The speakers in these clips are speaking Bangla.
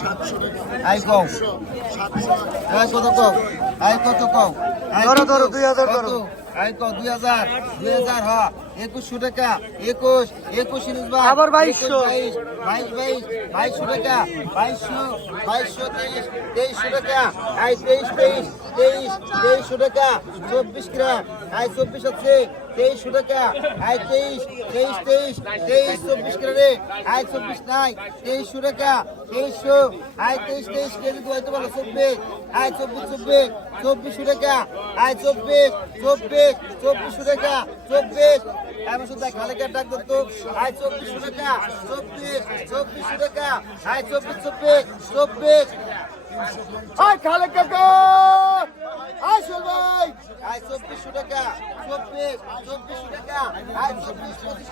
আই কও আই কত কও আই কত কও ধরো? ধরো, দুই হাজার? ধরো। আই কও দুই হাজার দুই হাজার হ একুশশো টাকা একুশ একুশ আবার বাইশশো। বাইশ বাইশ বাইশ বাইশশো টাকা বাইশশো বাইশশো তেইশ তেইশশো টাকা আই তেইশ তেইশ তেইশ তেইশশো টাকা চব্বিশ গ্রাম আই চব্বিশ আছে তেইশশো টাকা আই তেইশ তেইশ তেইশ তেইশ চব্বিশ গ্রামে আই চব্বিশ নাই তেইশশো টাকা তেইশশো, আই তেইশ তেইশ কেজি হয়তো চব্বিশ, আই চব্বিশ চব্বিশ চব্বিশশো টাকা আই চব্বিশ চব্বিশ চব্বিশশো টাকা চব্বিশ। আমি শুধু খালেকার ডাক তো, আই চব্বিশশো টাকা চব্বিশ চব্বিশশো টাকা আই চব্বিশ চব্বিশ চব্বিশ। আই খালে কাকা আই শোল ভাই আই চব্বিশশো টাকা চব্বিশ চব্বিশশো আই চব্বিশ পঁচিশ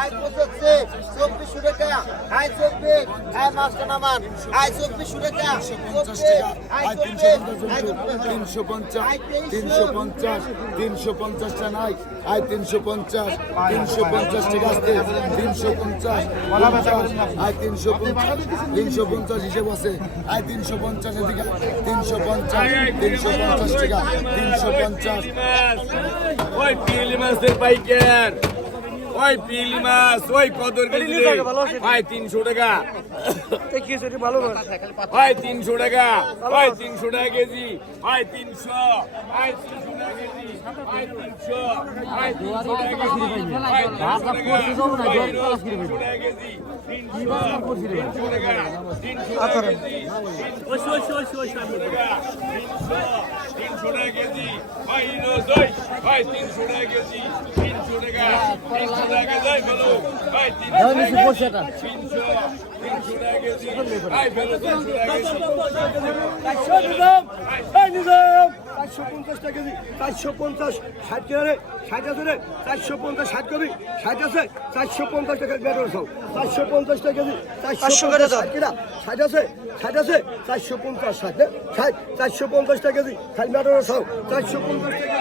আই পঁচাচ্ছে চব্বিশশো টাকা চব্বিশ আই মাস্টার নামান আই চব্বিশশো তিনশো পঞ্চাশ তিনশো পঞ্চাশ তিনশো পঞ্চাশটা আয় তিনশো পঞ্চাশ তিনশো পঞ্চাশ টাকা আসতে তিনশো পঞ্চাশ আয় তিনশো পঞ্চাশ তিনশো পঞ্চাশ হিসেব আছে আয় তিনশো পঞ্চাশ এদিকে তিনশো পঞ্চাশ তিনশো পঞ্চাশ টাকা তিনশো পঞ্চাশ মাছের পাইকার ওই পিলি মাছ ওই কদর কেজি। ওই তিনশো টাকা ওই তিনশো টাকা ওই তিনশো টাকা কেজি ওই তিনশো ওই তিনশো টাকা কেজি ওই তিনশো ওই তিনশো টাকা কেজি ওই তিনশো টাকা ওই তিনশো টাকা কেজি তিনশো টাকা তিনশো টাকা কেজি তিনশো টাকা কেজি ভাই ওই ওই তিনশো টাকা কেজি তিনশো টাকা তিনশো টাকা যাই ফেলো ওই তিনশো টাকা তিনশো তিনশো টাকা কেজি ওই ফেলো তিনশো টাকা কেজি চারশো পঞ্চাশ টাকা কেজি চারশো পঞ্চাশ ষাট কেজি ষাট আছে রে চারশো পঞ্চাশ ষাট কেজি ষাট আছে চারশো পঞ্চাশ টাকা বেরো সব চারশো পঞ্চাশ টাকা কেজি চারশো। ষাট কিনা ষাট আছে ষাট আছে চারশো পঞ্চাশ ষাট? ষাট চারশো পঞ্চাশ টাকা কেজি খালি বেরো সব চারশো পঞ্চাশ টাকা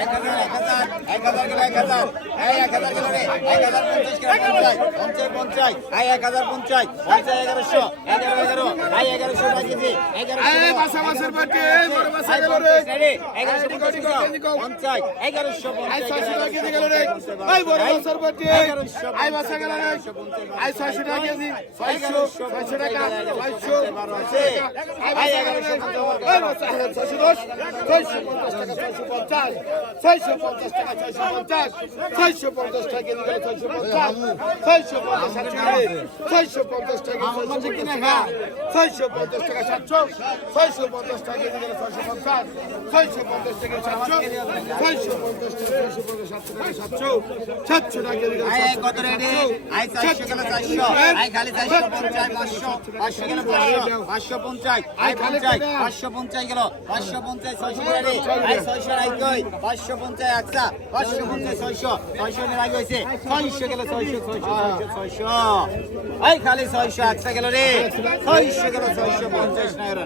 এক হাজার কিলো এক হাজার এই এক হাজার কিলো রে এক হাজার পঞ্চাশ কিলো পঞ্চাশ পঞ্চাশ এই এক হাজার পঞ্চাশ পঞ্চাশ এগারোশো এগারো এগারো এই এগারোশো টাকা কেজি এগারোশো পঞ্চাশ। ছয়শো পঞ্চাশ টাকা, ছয়শো পঞ্চাশ। ছয়শো পঞ্চাশ টাকা কেজি গেলে ছয়শো পঞ্চাশ। ছয়শো পঞ্চাশ ছয়শো পঞ্চাশ টাকা। ছয়শো পঞ্চাশ টাকা সাতশো ছয়শো পঞ্চাশ টাকা কেজি গেলে ছয়শো পঞ্চাশ ছয়শো পঞ্চাশ টাকা সাতশো ছয়শো পঞ্চাশ টাকা ছয়শো পঞ্চাশ সাতশো টাকা সাতশো সাতশো টাকা কেজি গেলে কত রেডি আই চারশো গেল চারশো আই খালি চারশো পঞ্চাশ পাঁচশো পাঁচশো গেল পাঁচশো পঞ্চাশ আই পঞ্চাশ পাঁচশো পঞ্চাশ গেল পাঁচশো পঞ্চাশ ছয়শো রেডি আই ছয়শো আই কই? পাঁচশো পঞ্চাশ একশা পাঁচশো পঞ্চাশ ছয়শো ছয়শো আগে হয়েছে ছয়শো গেল ছয়শো ছয়শো ছয়শো ছয়শো আই খালি ছয়শো একশা গেল রে ছয়শো গেল ছয়শো পঞ্চাশ নাইরা